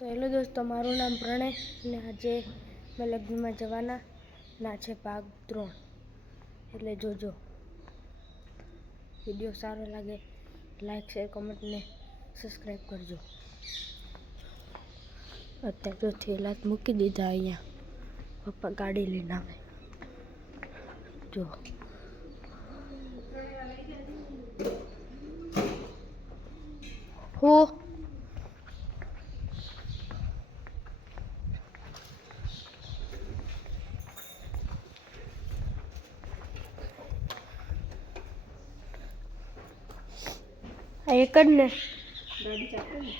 તો હેલો દોસ્તો, મારું નામ પ્રણય અને આજે મેં લગ્નમાં જવાના ના છે ભાગ 3, એટલે જોજો. વિડીયો સારો લાગે લાઈક, શેર, કમેન્ટ ને સબસ્ક્રાઈબ કરજો. અત્યારે તો થેલા મૂકી દીધા અહીંયા, પપ્પા ગાડી લઈને આવે. જો હું એક જ ને ગાડી ચાલે ને.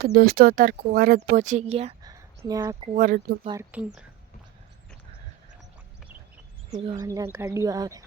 તો દોસ્તો અત્યારે કુંવારત પહોંચી ગયા ને આ કુંવારતનું પાર્કિંગ જો, અહીંયા ગાડીઓ આવે.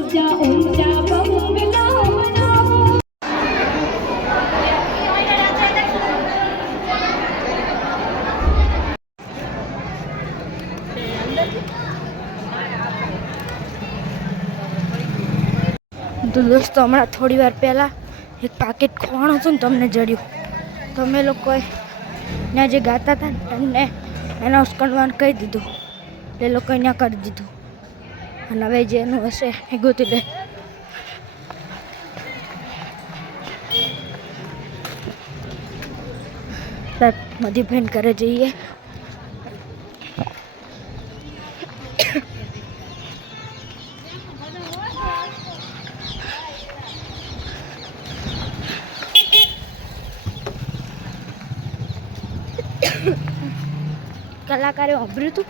ऊंचा ऊंचा बंगला बनाओ। तो दोस्तों हमारा थोड़ी वार पहला एक पैकेट खोवाणो हतुं ने तमने जड्युं तो अमे लोकोए ने जे गाता था एमने एनाउंस करवानुं कही दीधुं એટલે લોકોએ ત્યાં કરી દીધું અને હવે જે એનું હશે એ ગોતી લે મધ્યભાઈ કરે જઈએ કલાકારે વાપર્યું હતું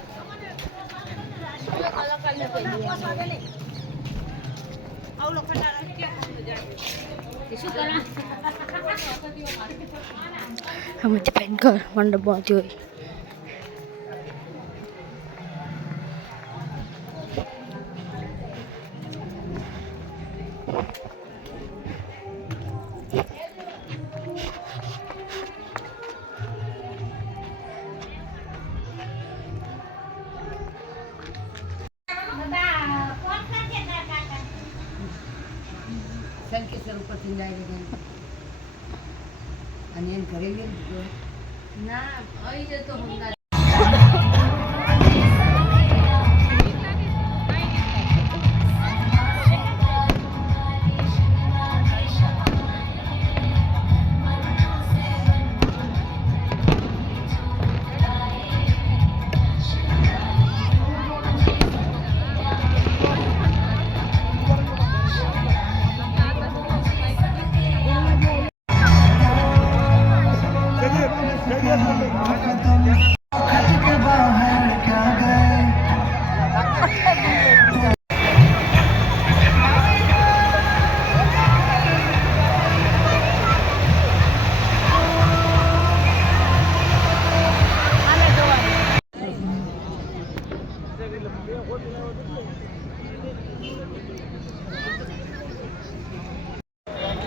અમે પેન કર મંડપ પહોંચ્યો હોય સંકેશ્વર ઉપરથી લાવી અને એને ઘરે લઈ લીધો ના આવી જતો હમણાં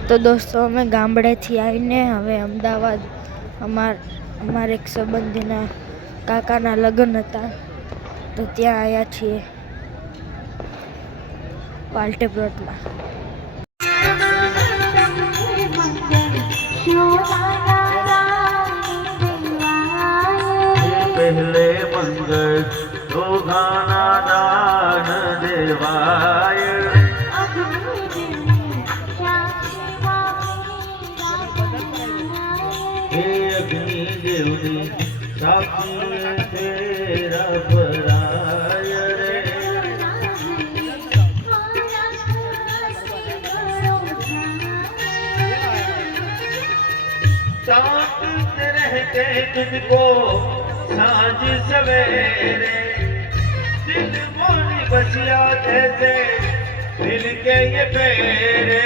तो दोस्तों અમે ગામડેથી આવીને હવે અમદાવાદ અમારા એક સંબંધીના કાકાના લગ્ન હતા તો ત્યાં આવ્યા છીએ પાલટે પ્લોટમાં पहले मंगल दो गाना दान देवाय हे अग्नि देवनी साक्षी तेरा पराय रे साथ रहते तुझको सांझ सवेरे दिल मोरी बसिया जैसे दिल के ये पेरे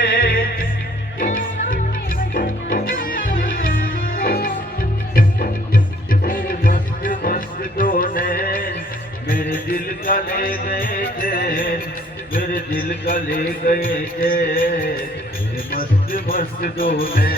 मस्त मस्त दोने मेरे दिल का ले गए चैन मेरे दिल का ले गए चैन मस्त मस्त दोने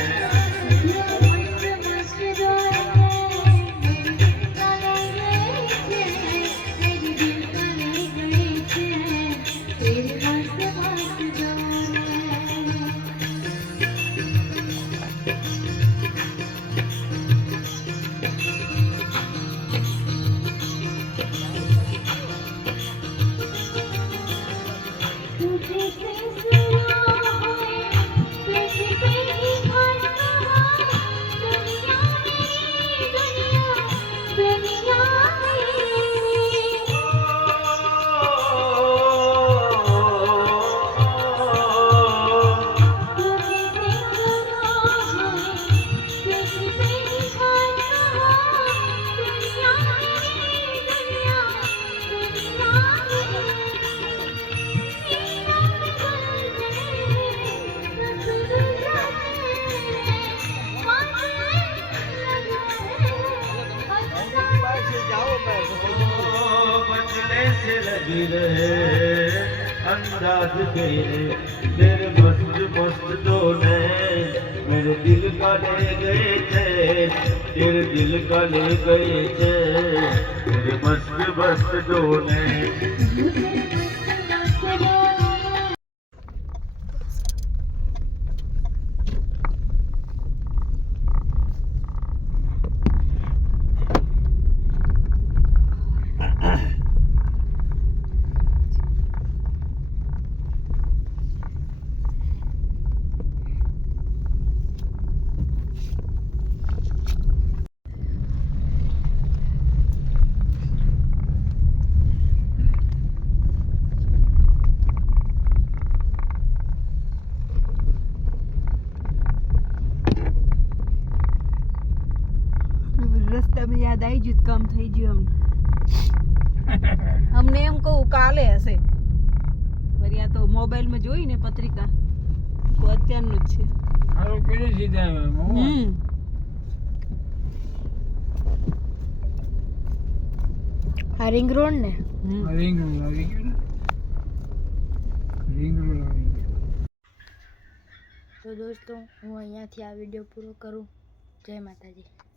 बचने से लगी रहे राज तेरे तेरे मस्त मस्त दो नैन मेरे दिल का ले गए थे तेरे दिल का ले गए थे तेरे मस्त मस्त दो नैन રસ્તામાં યાદ આવી ગયું કામ થઈ ગયું અમને એમ કહું કાલે હશે વળી આ તો મોબાઈલમાં જોઈને પત્રિકા તો અત્યારનું જ છે આ રિંગ રોડ ને તો દોસ્તો હું અહીંયાથી આ વિડીયો પૂરો કરું. જય માતાજી.